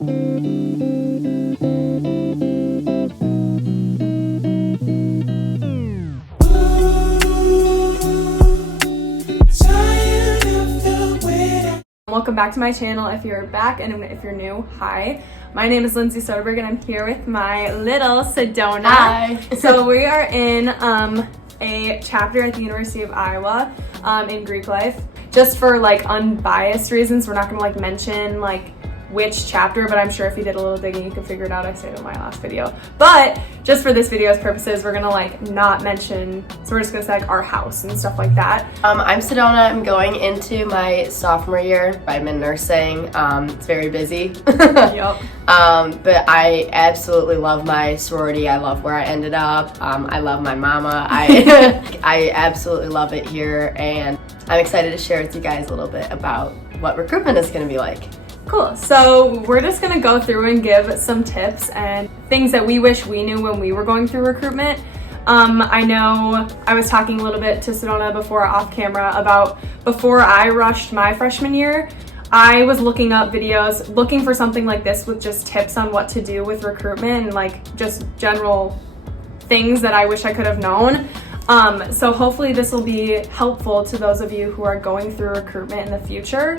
Welcome back to my channel. If you're back and if you're new, hi. My name is Lindsay Soderberg and I'm here with my little Sedona. Hi. So we are in a chapter at the University of Iowa in Greek life. Just for like unbiased reasons, we're not gonna like mention like which chapter, but I'm sure if you did a little digging you could figure it out. I said it in my last video. But just for this video's purposes, we're gonna like not mention, so we're just gonna say like our house and stuff like that. I'm Sedona. I'm going into my sophomore year. I'm in nursing. It's very busy. Yep. But I absolutely love my sorority. I love where I ended up. I love my mama. I absolutely love it here, and I'm excited to share with you guys a little bit about what recruitment is gonna be like. Cool. So we're just gonna go through and give some tips and things that we wish we knew when we were going through recruitment. I know I was talking a little bit to Sedona before off camera about before I rushed my freshman year, I was looking up videos, looking for something like this with just tips on what to do with recruitment and like just general things that I wish I could have known. So hopefully this will be helpful to those of you who are going through recruitment in the future.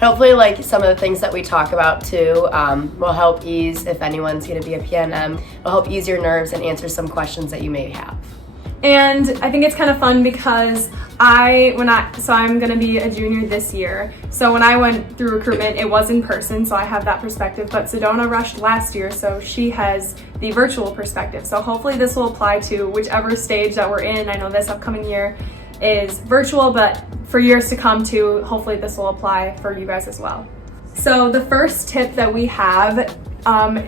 Hopefully, like some of the things that we talk about too will help ease, if anyone's going to be a PNM, will help ease your nerves and answer some questions that you may have. And I think it's kind of fun because I'm going to be a junior this year. So when I went through recruitment, it was in person, so I have that perspective. But Sedona rushed last year, so she has the virtual perspective. So hopefully this will apply to whichever stage that we're in. I know this upcoming year is virtual, but for years to come too, hopefully this will apply for you guys as well. So the first tip that we have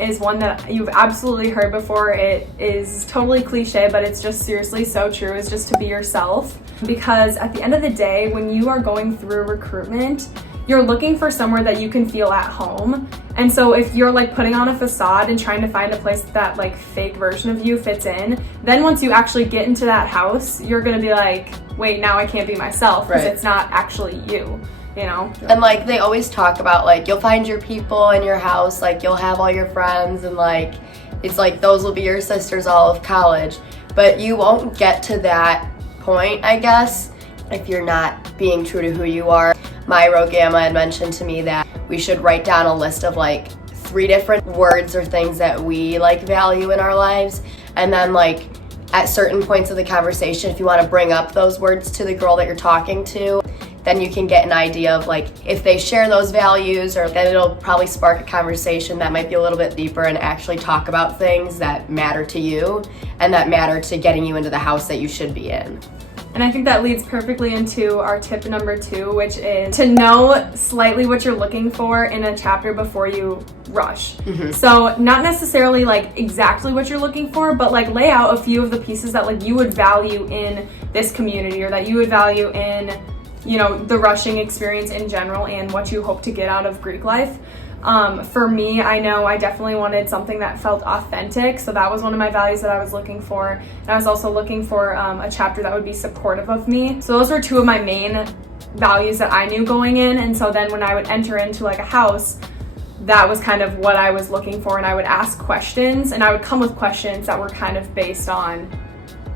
is one that you've absolutely heard before. It is totally cliche, but it's just seriously so true, is just to be yourself. Because at the end of the day, when you are going through recruitment, you're looking for somewhere that you can feel at home. And so if you're like putting on a facade and trying to find a place that like fake version of you fits in, then once you actually get into that house, you're gonna be like, wait, now I can't be myself because it's not actually you, you know? And like they always talk about like you'll find your people in your house, like you'll have all your friends, and like it's like those will be your sisters all of college. But you won't get to that point, I guess, if you're not being true to who you are. My Gamma had mentioned to me that we should write down a list of like 3 different words or things that we like value in our lives, and then like at certain points of the conversation, if you want to bring up those words to the girl that you're talking to, then you can get an idea of like if they share those values, or then it'll probably spark a conversation that might be a little bit deeper and actually talk about things that matter to you and that matter to getting you into the house that you should be in. And I think that leads perfectly into our tip number 2, which is to know slightly what you're looking for in a chapter before you rush. Mm-hmm. So not necessarily like exactly what you're looking for, but like lay out a few of the pieces that like you would value in this community, or that you would value in, you know, the rushing experience in general and what you hope to get out of Greek life. For me, I know I definitely wanted something that felt authentic, so that was one of my values that I was looking for. And I was also looking for a chapter that would be supportive of me. So those were 2 of my main values that I knew going in, and so then when I would enter into like a house, that was kind of what I was looking for, and I would ask questions, and I would come with questions that were kind of based on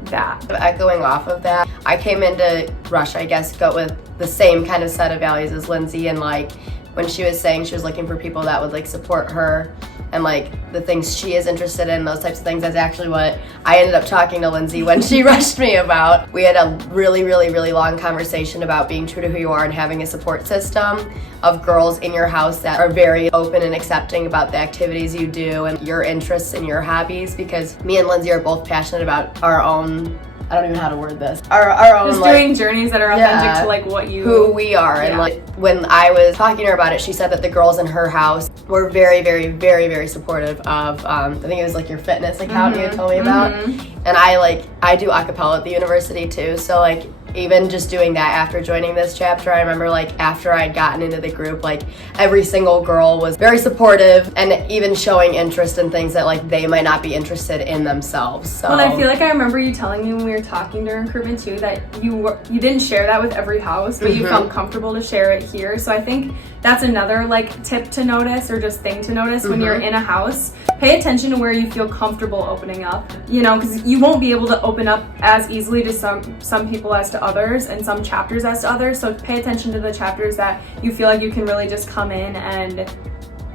that. Echoing off of that, I came into Rush, I guess, go with the same kind of set of values as Lindsay, and like when she was saying she was looking for people that would like support her and like the things she is interested in, those types of things, that's actually what I ended up talking to Lindsay when she rushed me about. We had a really long conversation about being true to who you are and having a support system of girls in your house that are very open and accepting about the activities you do and your interests and your hobbies, because me and Lindsay are both passionate about our own, I don't even know how to word this, our own just like, doing journeys that are authentic to like what you, who we are. And like when I was talking to her about it, she said that the girls in her house were very supportive of I think it was like your fitness account you had told me about. And I do a cappella at the university too, so like even just doing that after joining this chapter, I remember like after I'd gotten into the group, like every single girl was very supportive and even showing interest in things that like they might not be interested in themselves. So. Well, I feel like I remember you telling me when we were talking during recruitment too that you didn't share that with every house, but you felt comfortable to share it here. So I think that's another like tip to notice, or just thing to notice when you're in a house. Pay attention to where you feel comfortable opening up, you know, because you won't be able to open up as easily to some people as to others, and some chapters as to others. So pay attention to the chapters that you feel like you can really just come in and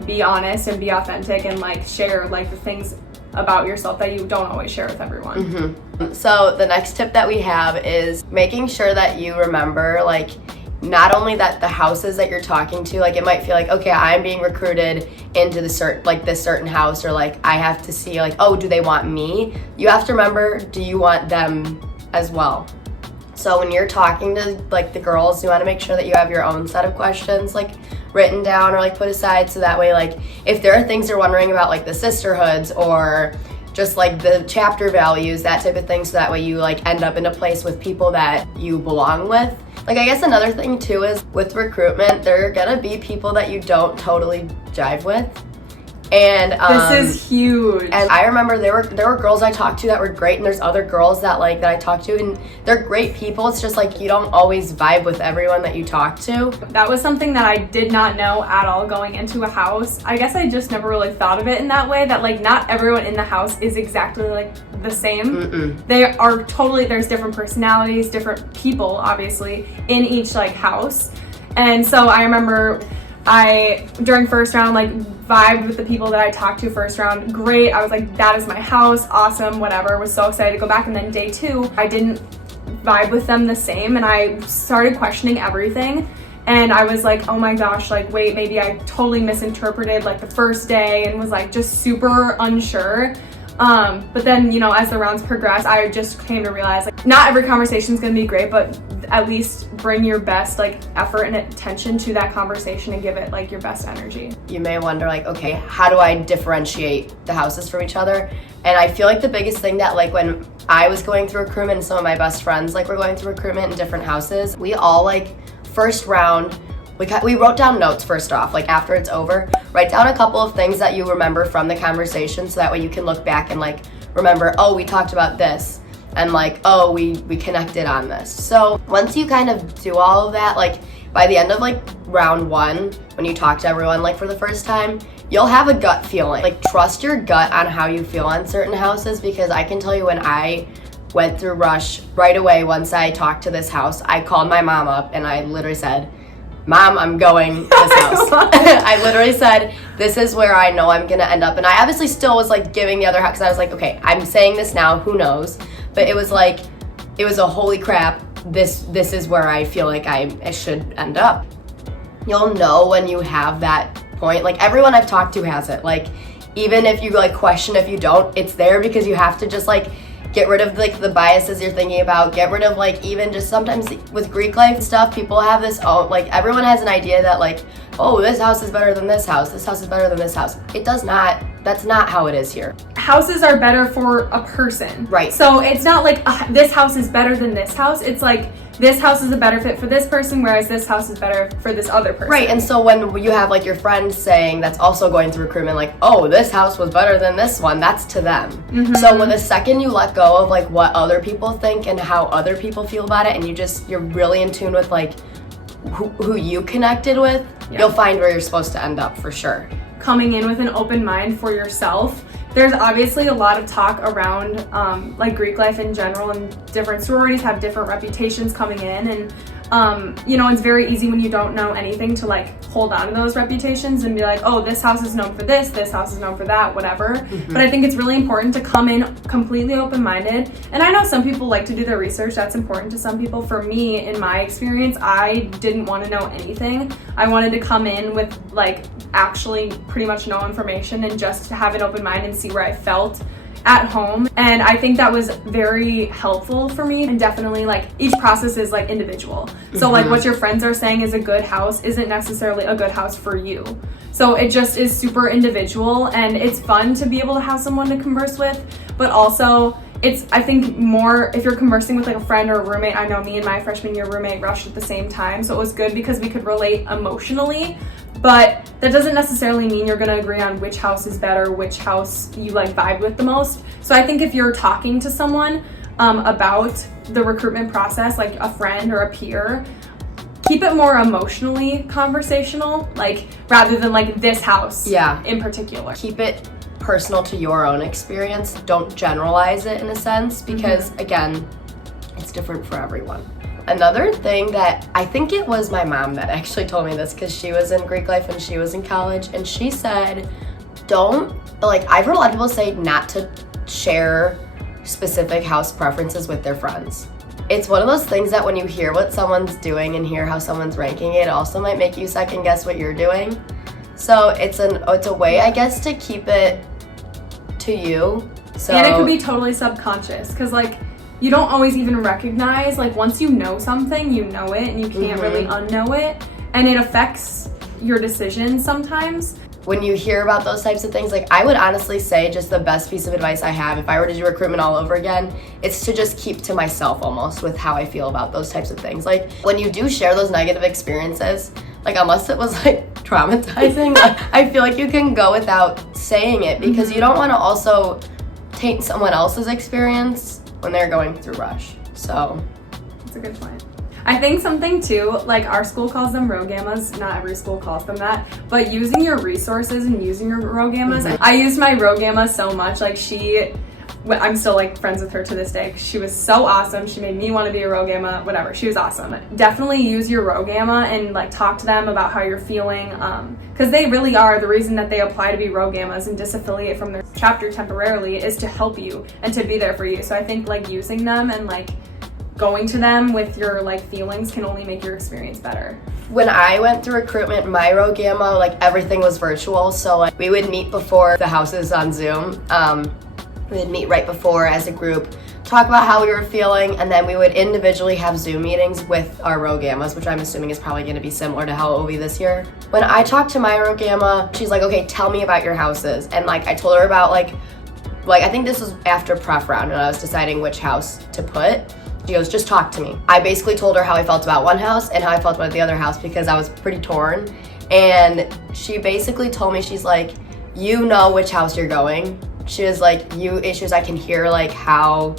be honest and be authentic and like share like the things about yourself that you don't always share with everyone. So the next tip that we have is making sure that you remember, like, not only that the houses that you're talking to, like, it might feel like, okay, I'm being recruited into this certain house, or like I have to see like, oh, do they want me? You have to remember, do you want them as well? So when you're talking to like the girls, you want to make sure that you have your own set of questions like written down or like put aside, so that way, like, if there are things you're wondering about, like the sisterhoods or just like the chapter values, that type of thing, so that way you like end up in a place with people that you belong with. Like, I guess another thing too is with recruitment, there are gonna be people that you don't totally jive with. And this is huge. And I remember there were girls I talked to that were great, and there's other girls that I talked to, and they're great people. It's just like you don't always vibe with everyone that you talk to. That was something that I did not know at all going into a house. I guess I just never really thought of it in that way, that like not everyone in the house is exactly like the same. They are totally, there's different personalities, different people obviously in each like house. And so I remember during first round, like, vibed with the people that I talked to first round. Great. I was like, that is my house. Awesome. Whatever. Was so excited to go back. And then day 2, I didn't vibe with them the same. And I started questioning everything. And I was like, oh my gosh, like, wait, maybe I totally misinterpreted like the first day, and was like just super unsure. But then, you know, as the rounds progressed, I just came to realize like not every conversation is going to be great, but at least bring your best like effort and attention to that conversation and give it like your best energy. You may wonder like, okay, how do I differentiate the houses from each other? And I feel like the biggest thing that, like, when I was going through recruitment and some of my best friends like were going through recruitment in different houses, we all like first round, we wrote down notes first off, like after it's over, write down a couple of things that you remember from the conversation, so that way you can look back and like remember, oh, we talked about this, and like, oh, we connected on this. So once you kind of do all of that, like by the end of like round 1, when you talk to everyone like for the first time, you'll have a gut feeling. Like, trust your gut on how you feel on certain houses, because I can tell you, when I went through Rush, right away once I talked to this house, I called my mom up and I literally said, Mom, I'm going to this house. I literally said, this is where I know I'm gonna end up. And I obviously still was like giving the other house, because I was like, okay, I'm saying this now, who knows? But it was like, it was a holy crap, this is where I feel like I should end up. You'll know when you have that point. Like, everyone I've talked to has it. Like, even if you like question if you don't, it's there, because you have to just like get rid of like the biases you're thinking about, get rid of like, even just sometimes with Greek life stuff, people have this, oh, like everyone has an idea that like, oh, this house is better than this house is better than this house. It does not, that's not how it is here. Houses are better for a person. Right. So it's not like this house is better than this house. It's like, this house is a better fit for this person, whereas this house is better for this other person. Right, and so when you have like your friend saying that's also going through recruitment, like, oh, this house was better than this one, that's to them. So when the second you let go of like what other people think and how other people feel about it, and you're really in tune with like who you connected with, you'll find where you're supposed to end up for sure. Coming in with an open mind for yourself. There's obviously a lot of talk around like Greek life in general, and different sororities have different reputations coming in, and you know, it's very easy when you don't know anything to like hold on to those reputations and be like, oh, this house is known for this house is known for that, whatever. But I think it's really important to come in completely open-minded. And I know some people like to do their research, that's important to some people. For me, in my experience, I didn't want to know anything. I wanted to come in with like actually pretty much no information, and just to have an open mind and see where I felt at home. And I think that was very helpful for me. And definitely like each process is like individual. So like what your friends are saying is a good house isn't necessarily a good house for you. So it just is super individual, and it's fun to be able to have someone to converse with, but also it's, I think, more if you're conversing with like a friend or a roommate. I know me and my freshman year roommate rushed at the same time, so it was good because we could relate emotionally. But that doesn't necessarily mean you're gonna agree on which house is better, which house you like vibe with the most. So I think if you're talking to someone about the recruitment process, like a friend or a peer, keep it more emotionally conversational, like rather than like this house in particular. Keep it personal to your own experience. Don't generalize it in a sense because again, it's different for everyone. Another thing that I think it was my mom that actually told me this because she was in Greek life and she was in college, and she said, I've heard a lot of people say not to share specific house preferences with their friends. It's one of those things that when you hear what someone's doing and hear how someone's ranking it, it also might make you second guess what you're doing. So it's a way, I guess, to keep it to you. So, and it could be totally subconscious because like you don't always even recognize, like once you know something, you know it and you can't really unknow it, and it affects your decisions sometimes. When you hear about those types of things, like I would honestly say just the best piece of advice I have if I were to do recruitment all over again, it's to just keep to myself almost with how I feel about those types of things. Like when you do share those negative experiences, like unless it was like traumatizing, I feel like you can go without saying it because you don't want to also taint someone else's experience when they're going through rush. So that's a good point. I think something too, like our school calls them rogammas, not every school calls them that, but using your resources and using your rogammas. I used my rogamma so much, like I'm still like friends with her to this day. She was so awesome. She made me want to be a rogamma, whatever. She was awesome. Definitely use your rogamma and like talk to them about how you're feeling, because they really are the reason that they apply to be rogammas and disaffiliate from their chapter temporarily is to help you and to be there for you. So I think like using them and like going to them with your like feelings can only make your experience better. When I went through recruitment, my rogamma, like everything was virtual. So like we would meet before the houses on Zoom. We would meet right before as a group, talk about how we were feeling, and then we would individually have Zoom meetings with our rogammas, which I'm assuming is probably going to be similar to how it will be this year. When I talked to my rogamma, she's like, okay, tell me about your houses. And like I told her about like I think this was after pref round when I was deciding which house to put. She goes, just talk to me. I basically told her how I felt about one house and how I felt about the other house because I was pretty torn. And she basically told me, she's like, you know which house you're going. She was like, I can hear like how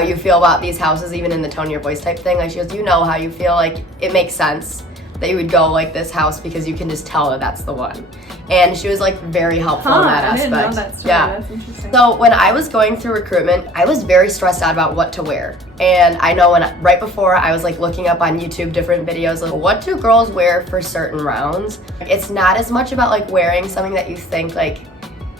you feel about these houses, even in the tone of your voice type thing. Like she goes, you know how you feel, like it makes sense that you would go like this house because you can just tell that that's the one. And she was like very helpful in that aspect. I didn't know that story. That's interesting. So when I was going through recruitment, I was very stressed out about what to wear. And I know right before I was like looking up on YouTube different videos of what do girls wear for certain rounds. It's not as much about like wearing something that you think like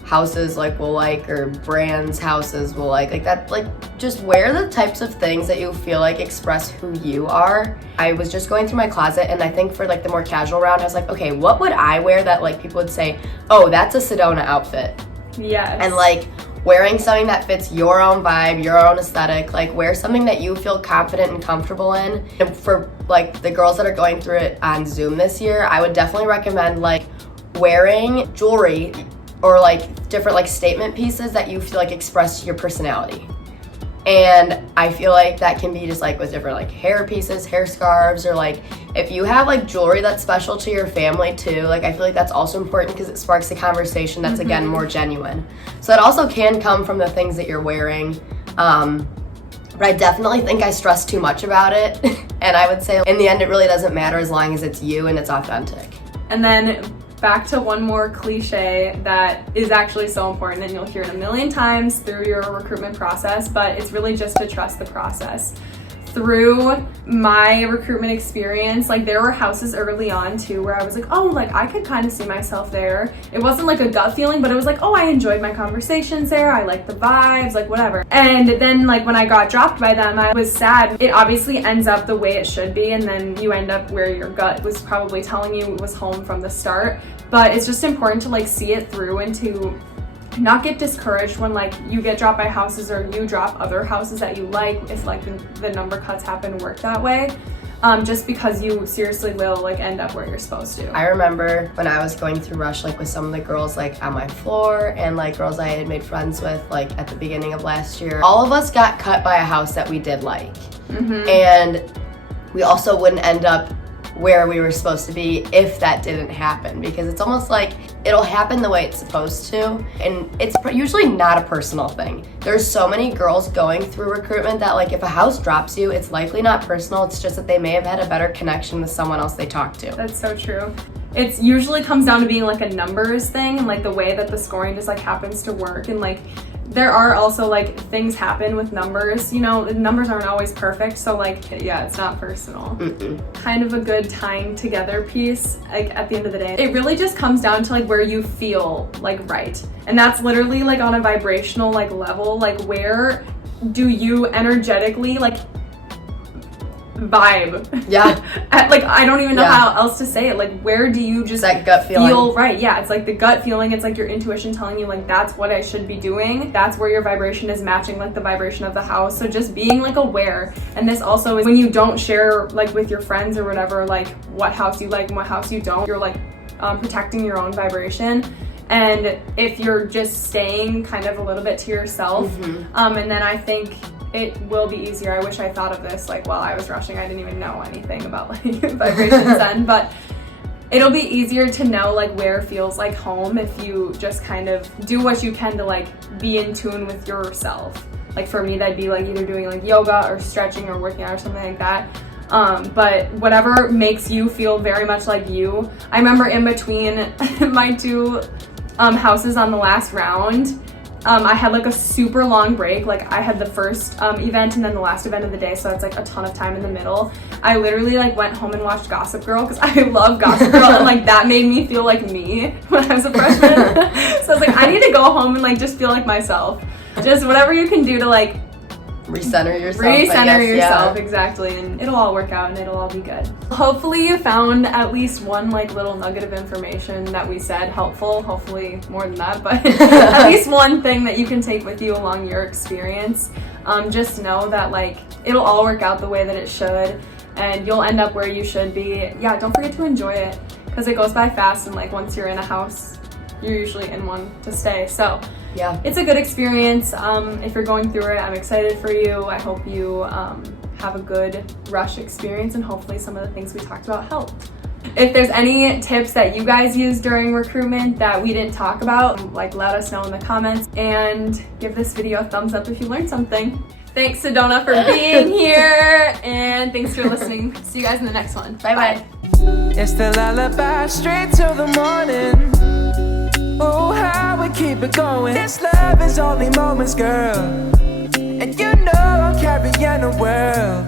houses like will like or brands houses will like that, like just wear the types of things that you feel like express who you are. I was just going through my closet, and I think for like the more casual round I was like, okay, what would I wear that like people would say, oh, that's a Sedona outfit? Yes. And like wearing something that fits your own vibe, your own aesthetic, like wear something that you feel confident and comfortable in. And for like the girls that are going through it on Zoom this year, I would definitely recommend like wearing jewelry or like different like statement pieces that you feel like express your personality. And I feel like that can be just like with different like hair pieces, hair scarves, or like if you have like jewelry that's special to your family too, like I feel like that's also important because it sparks a conversation that's again more genuine. So it also can come from the things that you're wearing. But I definitely think I stress too much about it. And I would say in the end it really doesn't matter as long as it's you and it's authentic. And then back to one more cliche that is actually so important, and you'll hear it a million times through your recruitment process, but it's really just to trust the process. Through my recruitment experience, like there were houses early on too where I was like, oh, like I could kind of see myself there. It wasn't like a gut feeling, but it was like, oh, I enjoyed my conversations there. I liked the vibes, like whatever. And then like when I got dropped by them, I was sad. It obviously ends up the way it should be, and then you end up where your gut was probably telling you it was home from the start. But it's just important to like see it through and to not get discouraged when like you get dropped by houses or you drop other houses that you like, if like the number cuts happen to work that way, just because you seriously will like end up where you're supposed to. I remember when I was going through rush like with some of the girls like on my floor and like girls I had made friends with like at the beginning of last year, all of us got cut by a house that we did like. And we also wouldn't end up where we were supposed to be if that didn't happen, because it's almost like it'll happen the way it's supposed to, and it's usually not a personal thing. There's so many girls going through recruitment that like if a house drops you, it's likely not personal, it's just that they may have had a better connection with someone else they talked to. That's so true. It usually comes down to being like a numbers thing, and like the way that the scoring just like happens to work, and like there are also like things happen with numbers, you know, the numbers aren't always perfect, so like yeah, it's not personal. Kind of a good tying together piece, like at the end of the day. It really just comes down to like where you feel like right. And that's literally like on a vibrational like level, like where do you energetically like vibe? Yeah. Like I don't even know Yeah. how else to say it. Like where do you just that gut feeling. feel right? Yeah, it's like the gut feeling. It's like your intuition telling you like that's what I should be doing. That's where your vibration is matching like the vibration of the house. So just being like aware. And this also is when you don't share like with your friends or whatever like what house you like and what house you don't. You're like protecting your own vibration. And if you're just staying kind of a little bit to yourself, and then I think it will be easier. I wish I thought of this like while I was rushing. I didn't even know anything about like vibrations then, but it'll be easier to know like where feels like home if you just kind of do what you can to like be in tune with yourself. Like for me, that'd be like either doing like yoga or stretching or working out or something like that. But whatever makes you feel very much like you. I remember in between my two houses on the last round, I had like a super long break. Like I had the first event and then the last event of the day, so that's like a ton of time in the middle. I literally like went home and watched Gossip Girl because I love Gossip Girl, and like that made me feel like me when I was a freshman. So I was like, I need to go home and like just feel like myself. Just whatever you can do to like recenter yourself. Recenter yourself, yeah. Exactly, and it'll all work out and it'll all be good. Hopefully you found at least one like little nugget of information that we said helpful. Hopefully more than that, but at least one thing that you can take with you along your experience. Just know that like it'll all work out the way that it should, and you'll end up where you should be. Yeah, don't forget to enjoy it because it goes by fast, and like once you're in a house, you're usually in one to stay. So yeah, it's a good experience. If you're going through it, I'm excited for you. I hope you have a good rush experience, and hopefully some of the things we talked about helped. If there's any tips that you guys use during recruitment that we didn't talk about, like let us know in the comments, and give this video a thumbs up if you learned something. Thanks Sedona for being here, and thanks for listening. See you guys in the next one. Bye. It's the lullaby straight till the morning. Oh, how we keep it going. This love is only moments, girl. And you know I'm carrying the world.